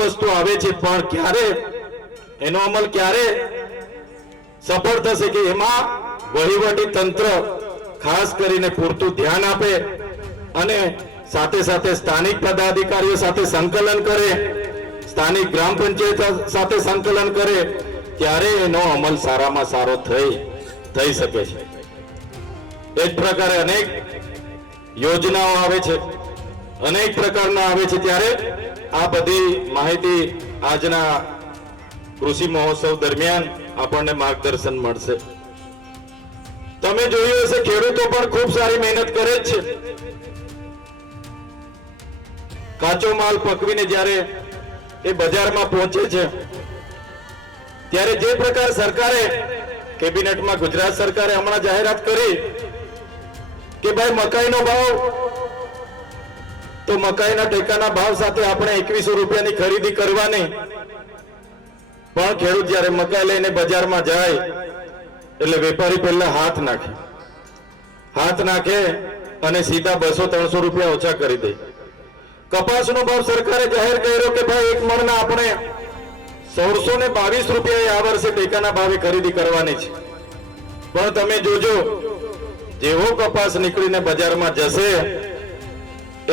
વસ્તુ આવે છે, પણ ક્યારે? એનો અમલ ક્યારે? સફળ થશે કે એમાં? વહીવટી તંત્ર ખાસ કરીને પૂરતું ધ્યાન આપે અને સાથે સાથે સ્થાનિક પદાધિકારીઓ સાથે સંકલન કરે, સ્થાનિક ગ્રામ પંચાયત સાથે સંકલન કરે, ત્યારે એનો અમલ સારામાં સારો થઈ થઈ શકે છે. એ જ પ્રકારે અનેક યોજનાઓ આવે છે, અનેક પ્રકારના આવે છે, ત્યારે આ બધી માહિતી આજના કૃષિ મહોત્સવ દરમિયાન આપણને માર્ગદર્શન મળશે. તમે જોયું હશે, ખેડૂતો પણ ખૂબ સારી મહેનત કરે છે. કાચો માલ પકવીને જ્યારે એ બજારમાં પહોંચે છે, ત્યારે જે પ્રકાર સરકારે કેબિનેટમાં ગુજરાત સરકારે હમણાં જાહેરાત કરી કે ભાઈ મકાઈનો ભાવ તો મકાઈના ટેકાના ભાવ સાથે આપણે એકવીસો રૂપિયાની ખરીદી કરવાની. પણ ખેડૂત જ્યારે મકાઈ લઈને બજારમાં જાય, એટલે વેપારી પહેલા હાથ નાખે. હાથ નાખે અને સીધા બસો ત્રણસો રૂપિયા ઓછા કરી દે. કપાસનો ભાવ સરકારે જાહેર કર્યો કે ભાઈ એક મણના આપણે સોળસો ને બાવીસ રૂપિયા આ વર્ષે ટેકાના ભાવે ખરીદી કરવાની છે. પણ તમે જોજો, જેવો કપાસ નીકળીને બજારમાં જશે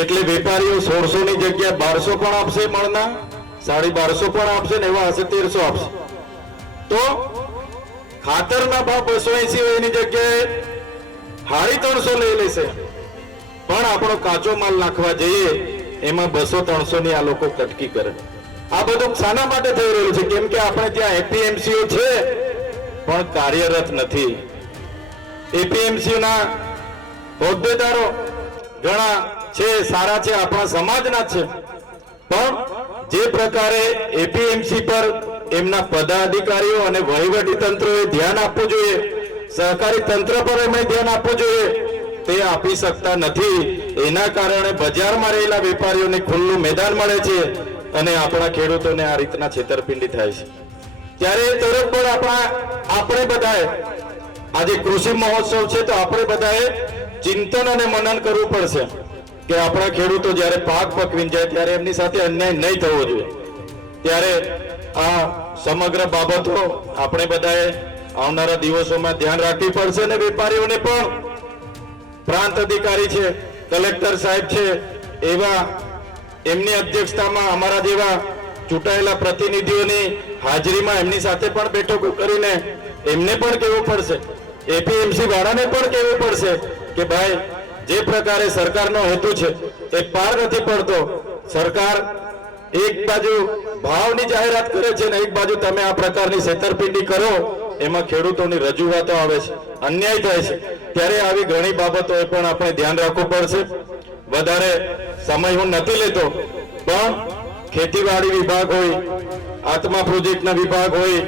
એટલે વેપારીઓ સોળસો ની જગ્યાએ બારસો પણ આપશે મણના, સાડી બારસો પણ આપશે ને એવા હશે તેરસો આપશે. તો ખાતરના ભાવ બસો એસી હોય એની જગ્યાએ હાડી ત્રણસો લઈ લેશે. પણ આપણો કાચો માલ નાખવા જઈએ, એમાં બસો ત્રણસો ની આ લોકો કટકી કરે. આ બધું શાના માટે થઈ રહ્યું છે, કેમ કે આપણે ત્યાં એપીએમસીઓ છે, પણ કાર્યરત નથી. એપીએમસીના હોદ્દેદારો ઘણા છે સારા છે, આપણા સમાજના છે. પણ જે પ્રકારે એપીએમસી પર એમના પદાધિકારીઓ અને વહીવટી તંત્રોએ ધ્યાન આપવું જોઈએ, સહકારી તંત્ર પર એમણે ધ્યાન આપવું જોઈએ, તે આપી શકતા નથી. એના કારણે બજારમાં રહેલા વેપારીઓને ખુલ્લું મેદાન મળે છે અને આપણા ખેડૂતોને આ રીતના છેતરપિંડી થાય છે. ત્યારે તરફ પણ આપણા, આપણે બધાએ, આજે કૃષિ મહોત્સવ છે, તો આપણે બધાએ ચિંતન અને મનન કરવું પડશે. કે આપણા ખેડૂતો જ્યારે પાક પકવીને જાય ત્યારે એમની સાથે અન્યાય નહીં થવો જોઈએ. ત્યારે આ સમગ્ર બાબતો આપણે બધાએ આવનારા દિવસોમાં ધ્યાન રાખવી પડશે અને વેપારીઓને પણ. પ્રાંત અધિકારી છે, કલેક્ટર સાહેબ છે, એવા એમની અધ્યક્ષતામાં અમારા જેવા ચૂંટાયેલા પ્રતિનિધિઓની હાજરીમાં એમની સાથે પણ બેઠકો કરીને એમને પણ કહેવું પડશે. એપીએમસી વાળાને પણ કહેવું પડશે કે ભાઈ જે પ્રકારે સરકારનો હેતુ છે, એ પાર નથી પડતો. સરકાર એક બાજુ ભાવની જાહેરાત કરે છે ને એક બાજુ તમે આ પ્રકારની છેતરપિંડી કરો, એમાં ખેડૂતોની રજૂઆતો આવે છે, અન્યાય થાય છે. ત્યારે આવી ઘણી બાબતોએ પણ આપણે ધ્યાન રાખવું પડશે. વધારે સમય હું નથી લેતો, પણ ખેતીવાડી વિભાગ હોય, આત્મા પ્રોજેક્ટના વિભાગ હોય,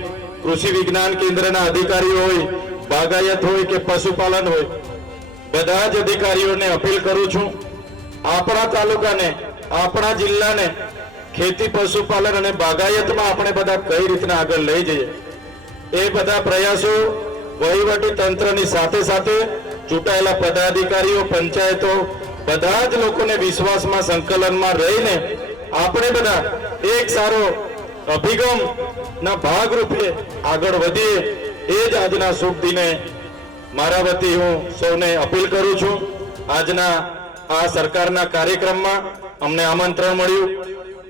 કૃષિ વિજ્ઞાન કેન્દ્રના અધિકારીઓ હોય, બાગાયત હોય કે પશુપાલન હોય બધા જ અધિકારીઓને અપીલ કરું છું, આપણા તાલુકાને, આપણા જિલ્લાને ખેતી, પશુપાલન અને બાગાયતમાં આપણે બધા કઈ રીતના આગળ લઈ જઈએ. એ બધા પ્રયાસો વહીવટી તંત્રની સાથે સાથે ચૂંટાયેલા પદાધિકારીઓ, પંચાયતો, બધા જ લોકોને વિશ્વાસમાં, સંકલનમાં રહીને આપણે બધા એક સારો અભિગમના ભાગરૂપે આગળ વધીએ. એ જ આજના શુભ દિને મારા વતી હું સૌને અપીલ કરું છું, આજના આ સરકારના કાર્યક્રમમાં અમને આમંત્રણ મળ્યું,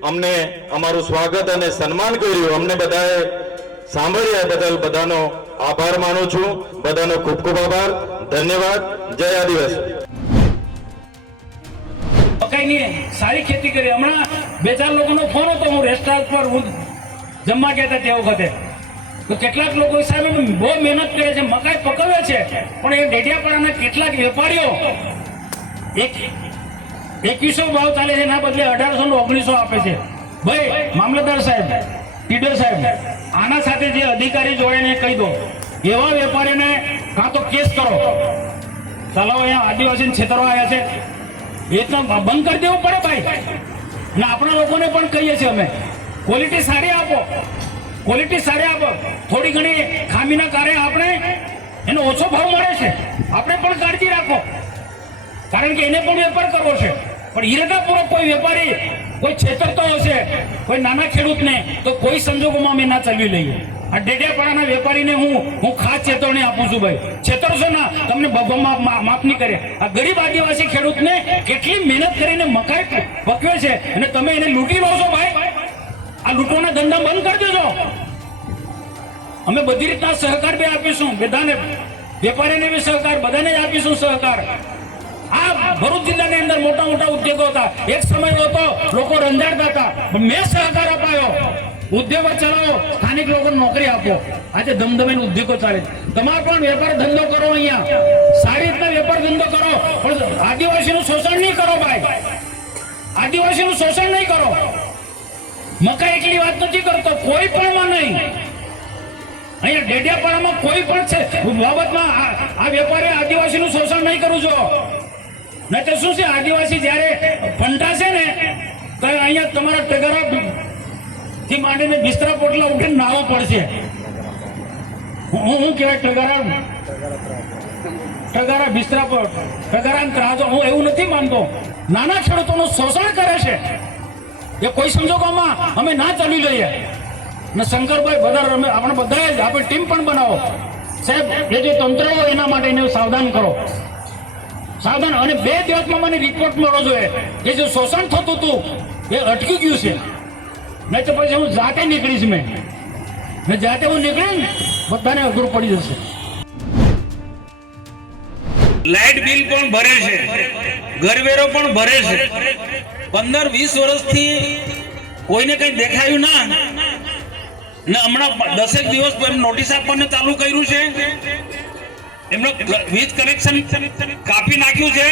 અમને અમારું સ્વાગત અને સન્માન કર્યું, અમને બધાએ સાંભળ્યા બદલ બધાનો આભાર માનું છું, બધાનો ખૂબ ખૂબ આભાર, ધન્યવાદ, જય આદિવાસી. મકાઈની સારી ખેતી કરી. હમણાં બે ચાર લોકોનો ફોન હતો, હું રેસ્ટોરન્ટ પર હું જમવા ગયા હતા તે વખતે. કેટલાક લોકો સાહેબ બહુ મહેનત કરે છે, મકાઈ પકવે છે, પણ એ ડેડિયાપાડાના કેટલાક વેપારીઓ એક એકવીસો ભાવ ચાલે છે એના બદલે અઢારસો ને ઓગણીસો આપે છે. ભાઈ, મામલતદાર સાહેબ ટીડર સાહેબ, આના સાથે જે અધિકારી જોડે કહી દો. એવા વેપારીને કાં તો કેસ કરો. ચાલો, અહીંયા આદિવાસીને છેતરવા આવ્યા છે. એ તો બંધ કરી દેવું પડે ભાઈ. અને આપણા લોકોને પણ કહીએ છીએ અમે. ક્વોલિટી સારી આપો. ક્વોલિટી સારી આપો. થોડી ઘણી ખામીના કારણે આપણે એનો ઓછો ભાવ મળે છે. આપણે પણ કાળજી રાખો. કારણ કે એને પણ વેપાર કરવો છે. પણ ઈરાદાપૂર્વક કોઈ વેપારી, કોઈ છેતરતો હશે કોઈ નાના ખેડૂતને, તો કોઈ સંજોગોમાં અમે ના ચલવી લઈએ. આ ડેડિયાપાડાના વેપારીને હું હું ખાસ ચેતવણી આપું છું ભાઈ. છેતરશો ના, તમને ભગવાન માફ નહીં કરે. આ ગરીબ આદિવાસી ખેડૂતને કેટલી મહેનત કરીને મકાઈ પકવે છે અને તમે એને લૂંટી લો છો ભાઈ? આ લૂંટવાના ધંધા બંધ કરી દેજો. અમે બધી રીતના સહકાર બી આપીશું, બધાને. વેપારીને બી સહકાર, બધાને આપીશું સહકાર. આ ભરૂચ જિલ્લાની અંદર મોટા મોટા ઉદ્યોગો હતા. એક સમય હતો લોકો રંજાડતા હતા. મેં સહકાર અપાયો. ઉદ્યોગો ચલાવો, સ્થાનિક લોકો નોકરી આપો. આજે ધમધમીને ઉદ્યોગો ચાલે. તમારે પણ વેપાર ધંધો કરો અહીંયા. સારી રીતના વેપાર ધંધો કરો. પણ આદિવાસીનું શોષણ નહીં કરો ભાઈ. આદિવાસીનું શોષણ નહીં કરો. મકા એકલી વાત નથી કરતો કોઈ પણ માં નહીં. અહીંયા ડેડિયાપાડામાં કોઈ પણ છે. બાબતમાં આ- વેપારી આદિવાસીનું શોષણ નહીં કરું છો. નહીં તો શું છે? આદિવાસી જ્યારે ફંટાશે ને, તો અહીંયા તમારા ટગરા થી માંડીને બિસ્તરા પોટલા ઉઠીને નાવા પડશે. હું હું કહેવાય ટગારા ટગારા બિસ્તરા પર ટગારા ત્રાજો હું એવું નથી માનતો. નાના ખેડૂતોનું શોષણ કરે છે. એ કોઈ સંજોગોમાં અમે ના ચાલી લઈએ? ને શંકરભાઈ બધા અમે આપણે બધાએ જ, આપણે ટીમ પણ બનાવો. સાહેબ, એ જે તંત્ર હોય એના માટે એને સાવધાન કરો. સાવધાન, અને બે દિવસમાં મને રિપોર્ટ મળવો જોઈએ. એ જે શોષણ થતું હતું, એ અટકી ગયું છે. નહીં તો પછી હું જાતે નીકળીશ મેં. ને જાતે હું નીકળીશ બધાને અઘરું પડી જશે. લાઇટ બિલ પણ ભરે છે. ઘરવેરો પણ ભરે છે. પંદર, વીસ વર્ષથી કોઈને કઈ દેખાયું ના? ને હમણાં દસેક દિવસ નોટિસ આપવાનું ચાલુ કર્યું છે. એમનો વીજ કનેક્શન કાપી નાખ્યું છે.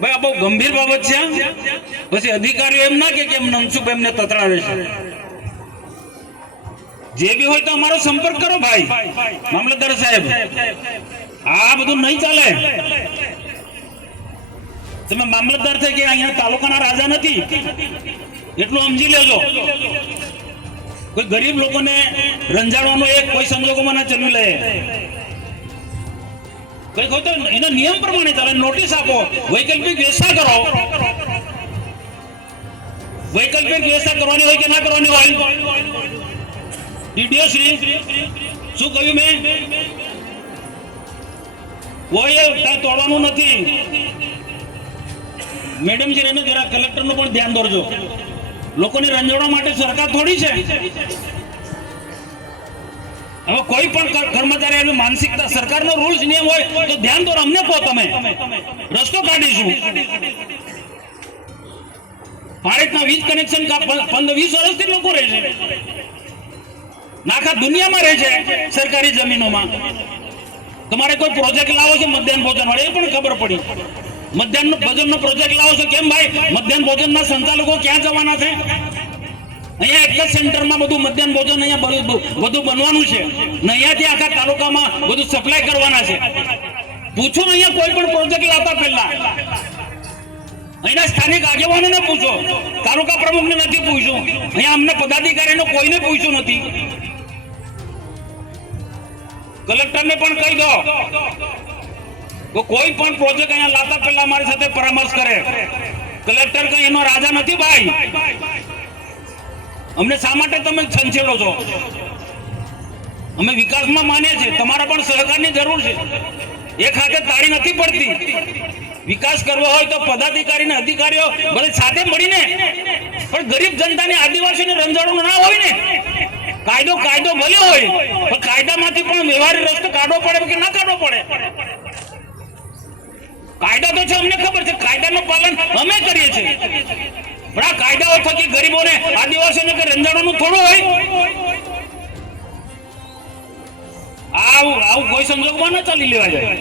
ભાઈ, આ બહુ ગંભીર બાબત છે પછી અધિકારીઓ એમ ના કે એમ મનસુખ એમને તતરાવે છે. જે બી હોય તો અમારો સંપર્ક કરો ભાઈ. મામલતદાર સાહેબ. આ બધું નહીં ચાલે. તમે મામલતદાર થઈ કે અહીંયા તાલુકાના રાજા નથી? એટલું સમજી લેજો. કોઈ ગરીબ લોકોને રંજાડવાનો એક કોઈ સંજોગોમાં ના ચલવી લે. કોઈ કોઈ એના નિયમ પ્રમાણે ચાલે, નોટિસ આપો, વૈકલ્પિક વ્યવસ્થા કરો. વૈકલ્પિક વ્યવસ્થા કરવાની હોય કે ના કરવાની હોય? ડીડીઓ શ્રી, શું કહ્યું મેં? કાંઈ તોડવાનું નથી. મેડમ છે એને જરા કલેક્ટરનું પણ ધ્યાન દોરજો. લોકોને રંજોડવા માટે સરકાર થોડી છે. હવે કોઈ પણ કર્મચારી એની માનસિકતા સરકારનો રૂલ્સ નિયમ હોય તો ધ્યાન દોરો, અમને કહો તમે. રસ્તો કાઢીશું. આ વીજ કનેક્શન પંદર, વીસ વર્ષથી લોકો રહે છે. આખા દુનિયામાં રહે છે સરકારી જમીનોમાં. તમારે કોઈ પ્રોજેક્ટ લાવો છે, મધ્યાહન ભોજન વાળો, એ પણ ખબર પડી. મધ્યાહન ભોજનનો પ્રોજેક્ટ લાવો છો કેમ ભાઈ? મધ્યાહન ભોજનના સંચાલકો ક્યાં જવાના છે? અહીંયા એક જ સેન્ટરમાં બધું મધ્યાહન ભોજન અહીંયા બધું બનવાનું છે. ને અહીંયાથી આખા તાલુકામાં બધું સપ્લાય કરવાના છે. પૂછો અહીંયા કોઈ પણ પ્રોજેક્ટ લાવતા પહેલા. અહીંના સ્થાનિક આગેવાનોને પૂછો. તાલુકા પ્રમુખને નથી પૂછ્યું. અહીંયા અમને પદાધિકારીનો કોઈને પૂછ્યું નથી. કલેક્ટરને પણ કહી દો. કોઈ પણ પ્રોજેક્ટ અહીંયા લાતા પહેલા અમારી સાથે પરામર્શ કરે. કલેક્ટર કઈ એનો રાજા નથી ભાઈ. અમને શા માટે તમે છંછેડો છો? અમે વિકાસમાં માનીએ છીએ. તમારા પણ સહકારની જરૂર છે. એક હાથે તાળી નથી પડતી. વિકાસ કરવો હોય તો પદાધિકારી ને અધિકારીઓ ભલે સાથે મળીને, પણ ગરીબ જનતાને, આદિવાસીને રંજાડવું ના હોય ને. કાયદો કાયદો ભલે હોય, પણ કાયદામાંથી પણ વ્યવહારિક રસ્તો કાઢવો પડે કે ના કાઢવો પડે? કાયદા તો છે, અમને ખબર છે. કાયદાનું પાલન અમે કરીએ છીએ. પણ આ કાયદાઓ થકી ગરીબોને, આદિવાસીઓને કે રંજાડવાનું થોડું હોય. આવું આવું કોઈ સંજોગમાં ન ચાલી લેવા જાય